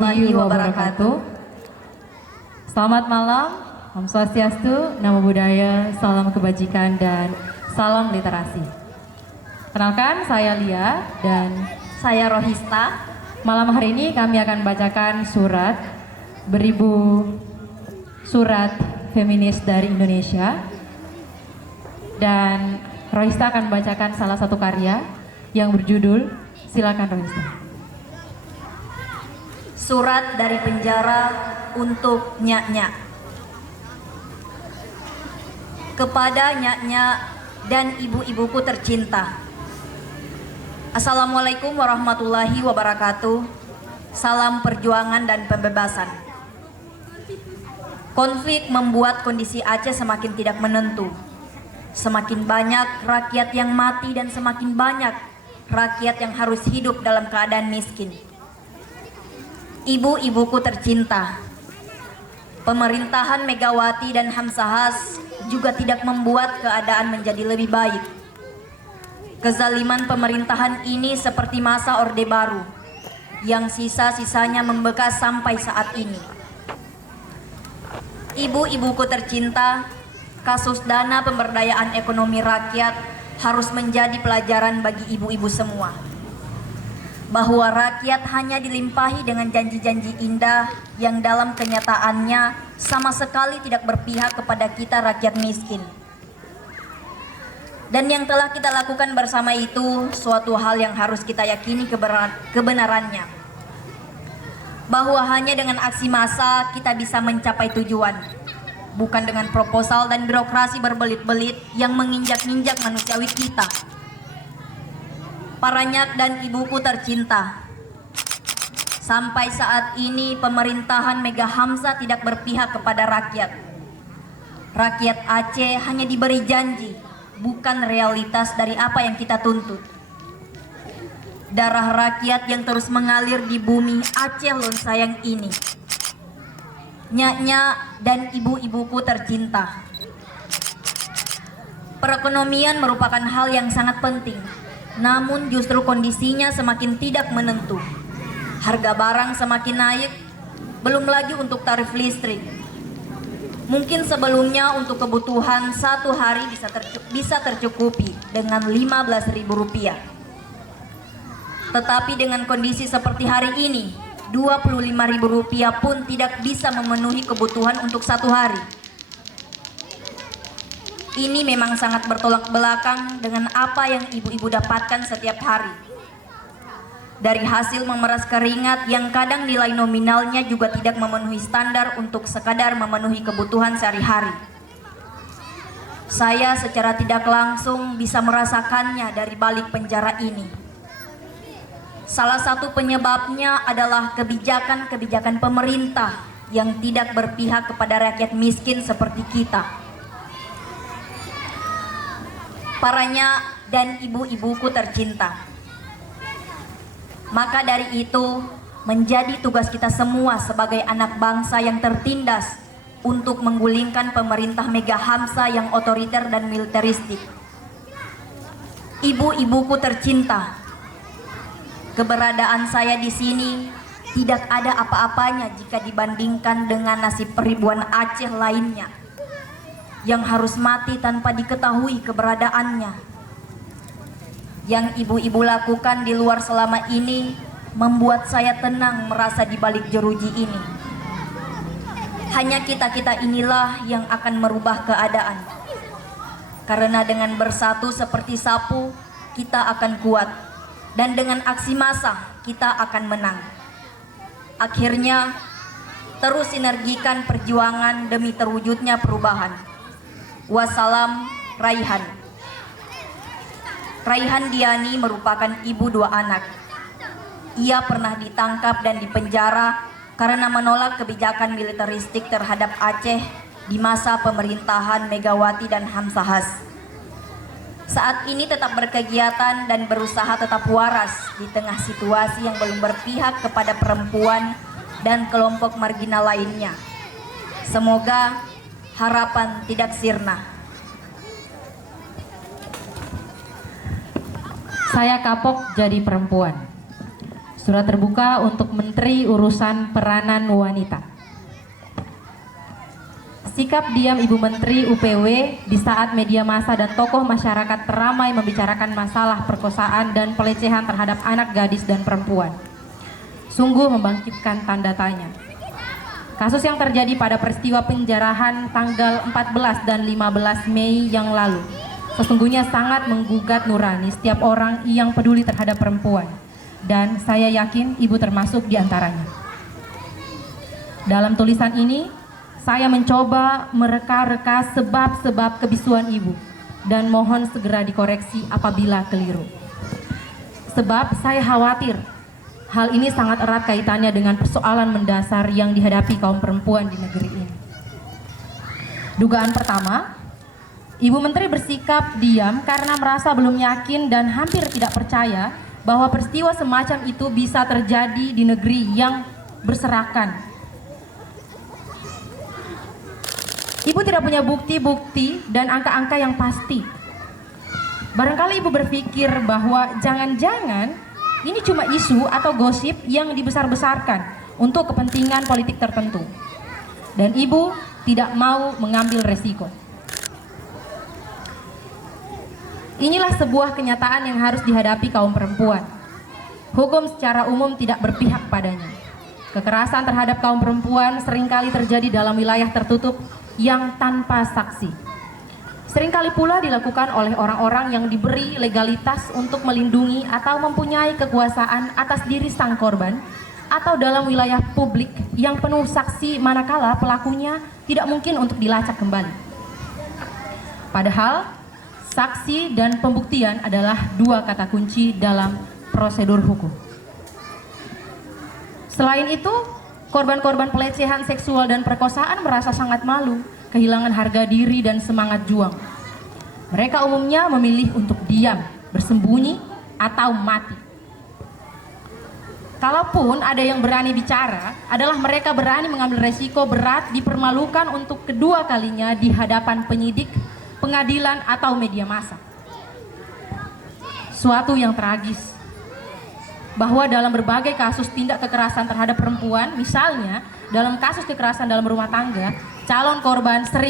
warahmatullahi wabarakatuh. Selamat malam, Om Swastiastu, Namo Buddhaya, salam kebajikan dan salam literasi. Kenalkan, saya Lia dan Saya Rohista. malam hari ini kami akan bacakan surat beribu surat feminis dari Indonesia, dan Rohista akan bacakan salah satu karya yang berjudul, silakan Rohista. Surat dari penjara untuk Nyak-Nyak. Kepada Nyak-Nyak dan ibu-ibuku tercinta. Assalamualaikum warahmatullahi wabarakatuh. Salam perjuangan dan pembebasan. Konflik membuat kondisi Aceh semakin tidak menentu. Semakin banyak rakyat yang mati dan semakin banyak rakyat yang harus hidup dalam keadaan miskin. Ibu-ibuku tercinta, pemerintahan Megawati dan Hamzahas juga tidak membuat keadaan menjadi lebih baik. Kezaliman pemerintahan ini seperti masa Orde Baru yang sisa-sisanya membekas sampai saat ini. Ibu-ibuku tercinta, kasus dana pemberdayaan ekonomi rakyat harus menjadi pelajaran bagi ibu-ibu semua, bahwa rakyat hanya dilimpahi dengan janji-janji indah yang dalam kenyataannya sama sekali tidak berpihak kepada kita rakyat miskin. Dan yang telah kita lakukan bersama itu suatu hal yang harus kita yakini kebenarannya, bahwa hanya dengan aksi massa kita bisa mencapai tujuan, bukan dengan proposal dan birokrasi berbelit-belit yang menginjak-injak manusiawi kita. Para Nyak dan ibuku tercinta, sampai saat ini pemerintahan Mega Hamzah tidak berpihak kepada rakyat. Rakyat Aceh hanya diberi janji, bukan realitas dari apa yang kita tuntut. Darah rakyat yang terus mengalir di bumi Aceh Lonsayang ini. Nyak-nyak dan ibu-ibuku tercinta, perekonomian merupakan hal yang sangat penting. Namun justru kondisinya semakin tidak menentu. Harga barang semakin naik, belum lagi untuk tarif listrik. Mungkin sebelumnya untuk kebutuhan satu hari bisa tercukupi dengan Rp15.000. Tetapi dengan kondisi seperti hari ini, Rp25.000 pun tidak bisa memenuhi kebutuhan untuk satu hari. Ini memang sangat bertolak belakang dengan apa yang ibu-ibu dapatkan setiap hari. Dari hasil memeras keringat yang kadang nilai nominalnya juga tidak memenuhi standar untuk sekadar memenuhi kebutuhan sehari-hari. Saya secara tidak langsung bisa merasakannya dari balik penjara ini. Salah satu penyebabnya adalah kebijakan-kebijakan pemerintah yang tidak berpihak kepada rakyat miskin seperti kita. Para Nyak dan ibu-ibuku tercinta, maka dari itu menjadi tugas kita semua sebagai anak bangsa yang tertindas untuk menggulingkan pemerintah Mega Hamzah yang otoriter dan militeristik. Ibu-ibuku tercinta, keberadaan saya di sini tidak ada apa-apanya jika dibandingkan dengan nasib ribuan Aceh lainnya yang harus mati tanpa diketahui keberadaannya. Yang ibu-ibu lakukan di luar selama ini membuat saya tenang merasa di balik jeruji ini. Hanya kita-kita inilah yang akan merubah keadaan. Karena dengan bersatu seperti sapu, kita akan kuat. Dan dengan aksi massa, kita akan menang. Akhirnya, terus sinergikan perjuangan demi terwujudnya perubahan. Wassalam, Raihan. Raihan Diani merupakan ibu dua anak. Ia pernah ditangkap dan dipenjara karena menolak kebijakan militeristik terhadap Aceh di masa pemerintahan Megawati dan Hamzahas. Saat ini tetap berkegiatan dan berusaha tetap waras di tengah situasi yang belum berpihak kepada perempuan dan kelompok marginal lainnya. Semoga harapan tidak sirna. Saya kapok jadi perempuan. Surat terbuka untuk Menteri Urusan Peranan Wanita. Sikap diam Ibu Menteri UPW di saat media massa dan tokoh masyarakat ramai membicarakan masalah perkosaan dan pelecehan terhadap anak, gadis, dan perempuan sungguh membangkitkan tanda tanya. Kasus yang terjadi pada peristiwa penjarahan tanggal 14 dan 15 Mei yang lalu sesungguhnya sangat menggugat nurani setiap orang yang peduli terhadap perempuan, dan saya yakin Ibu termasuk di antaranya. Dalam tulisan ini, saya mencoba mereka-reka sebab-sebab kebisuan Ibu dan mohon segera dikoreksi apabila keliru. Sebab saya khawatir hal ini sangat erat kaitannya dengan persoalan mendasar yang dihadapi kaum perempuan di negeri ini. Dugaan pertama, Ibu Menteri bersikap diam karena merasa belum yakin dan hampir tidak percaya bahwa peristiwa semacam itu bisa terjadi di negeri yang berserakan. Ibu tidak punya bukti-bukti dan angka-angka yang pasti. Barangkali Ibu berpikir bahwa jangan-jangan ini cuma isu atau gosip yang dibesar-besarkan untuk kepentingan politik tertentu. Dan Ibu tidak mau mengambil resiko. Inilah sebuah kenyataan yang harus dihadapi kaum perempuan. Hukum secara umum tidak berpihak padanya. Kekerasan terhadap kaum perempuan seringkali terjadi dalam wilayah tertutup yang tanpa saksi. Seringkali pula dilakukan oleh orang-orang yang diberi legalitas untuk melindungi atau mempunyai kekuasaan atas diri sang korban, atau dalam wilayah publik yang penuh saksi manakala pelakunya tidak mungkin untuk dilacak kembali. Padahal saksi dan pembuktian adalah dua kata kunci dalam prosedur hukum. Selain itu, korban-korban pelecehan seksual dan perkosaan merasa sangat malu, kehilangan harga diri dan semangat juang. Mereka umumnya memilih untuk diam, bersembunyi, atau mati. Kalaupun ada yang berani bicara, adalah mereka berani mengambil resiko berat dipermalukan untuk kedua kalinya di hadapan penyidik, pengadilan, atau media massa. Suatu yang tragis, bahwa dalam berbagai kasus tindak kekerasan terhadap perempuan, misalnya dalam kasus kekerasan dalam rumah tangga, calon korban sering